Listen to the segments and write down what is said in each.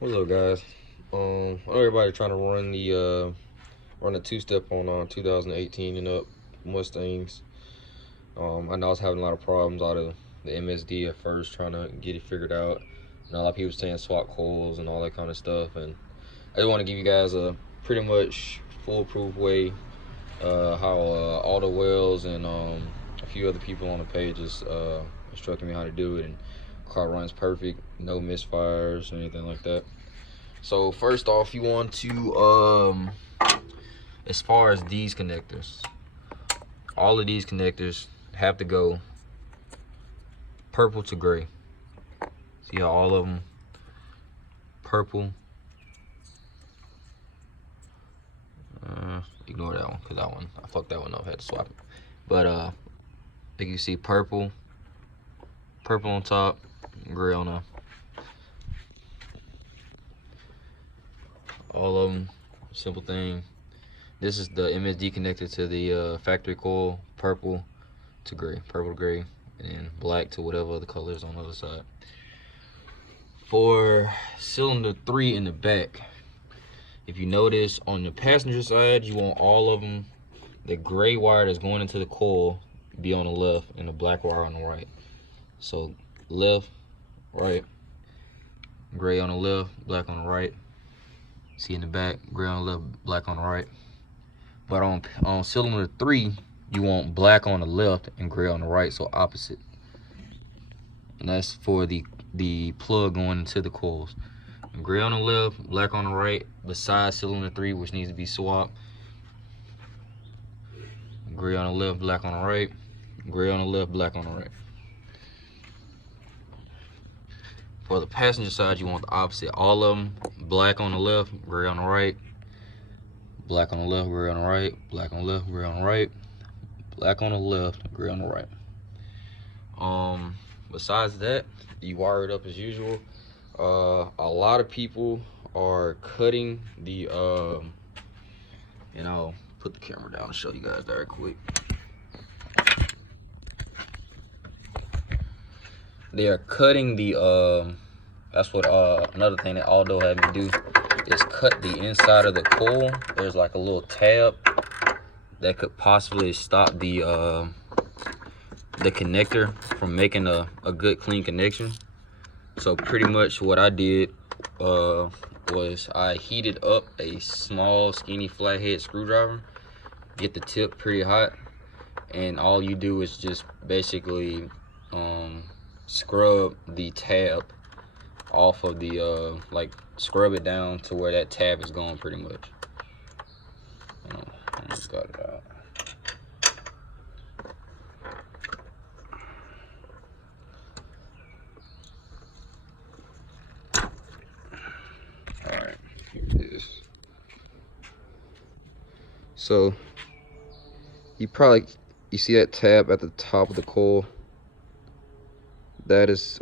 What's up, guys? I know everybody trying to run a two-step on 2018 and up Mustangs. I know I was having a lot of problems out of the MSD at first, trying to get it figured out. A lot of people saying swap coils and all that kind of stuff, and I just want to give you guys a pretty much foolproof way how all the wells and a few other people on the page is instructing me how to do it, and the car runs perfect, no misfires or anything like that. So first off, you want to as far as these connectors, all of these connectors have to go purple to gray. See how all of them purple? Ignore that one, because that one, I fucked that one up, had to swap it. But like you see purple on top, gray on the, all of them, simple thing. This is the MSD connected to the factory coil, purple to gray, and then black to whatever other color is on the other side. For cylinder 3 in the back, if you notice on the passenger side, you want all of them, the gray wire that's going into the coil be on the left and the black wire on the right. So left, right, gray on the left, black on the right. See in the back, gray on the left, black on the right. But on cylinder 3, you want black on the left and gray on the right, so opposite. And that's for the plug going into the coils. Gray on the left, black on the right, besides cylinder 3, which needs to be swapped. Gray on the left, black on the right. Gray on the left, black on the right. For the passenger side, you want the opposite. All of them, black on the left, gray on the right. Black on the left, gray on the right. Black on the left, gray on the right. Black on the left, gray on the right. Besides that, you wire it up as usual. A lot of people are cutting the and I'll put the camera down and show you guys very quick. They are cutting the that's what another thing that Aldo had me do is cut the inside of the coil. There's like a little tab that could possibly stop the connector from making a good clean connection. So pretty much what I did was I heated up a small skinny flathead screwdriver, get the tip pretty hot, and all you do is just basically scrub the tab off of the like scrub it down to where that tab is going pretty much. I just got it out. Alright, here it is. So you see that tab at the top of the coil? That is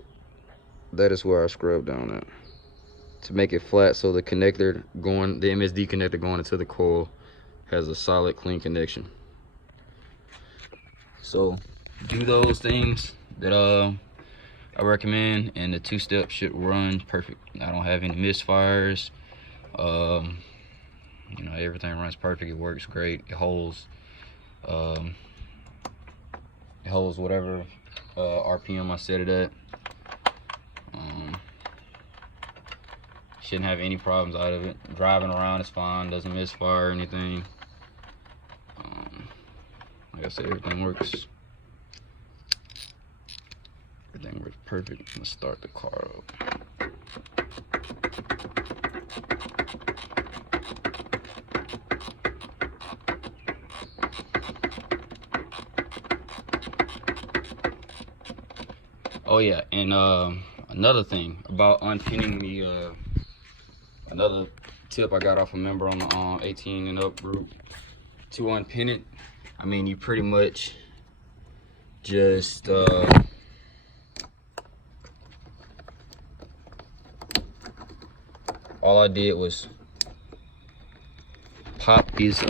where I scrubbed down at to make it flat, so the connector going, the MSD connector going into the coil has a solid clean connection. So do those things that I recommend, and the two-step should run perfect. I don't have any misfires. You know, everything runs perfect. It works great. It holds whatever RPM I set it at. Shouldn't have any problems out of it. Driving around is fine. Doesn't misfire or anything. Like I said, everything works. Everything works perfect. I'm gonna start the car up. Oh yeah, and another thing about unpinning the another tip I got off a member on the 18 and up group. To unpin it, I mean, you pretty much just all I did was pop these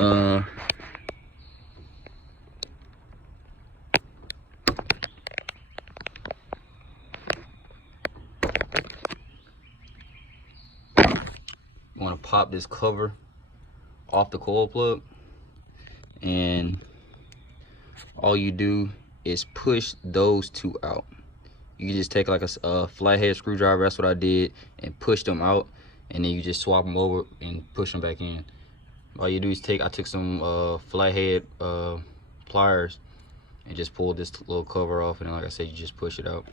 You want to pop this cover off the coil plug, and all you do is push those two out. You just take like a flathead screwdriver, that's what I did, and push them out, and then you just swap them over and push them back in. All you do is I took some flathead pliers and just pulled this little cover off, and then, like I said, you just push it out.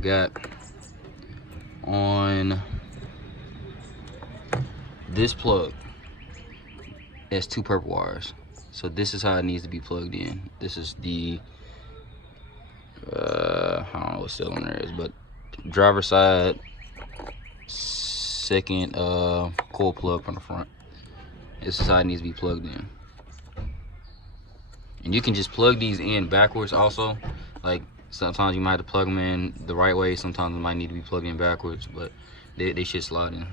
Got on this plug, there's 2 purple wires, so this is how it needs to be plugged in. This is the I don't know what cylinder it is, but driver side second coil plug from the front. This is how it needs to be plugged in. And you can just plug these in backwards also. Like, sometimes you might have to plug them in the right way, sometimes they might need to be plugged in backwards, but they should slide in.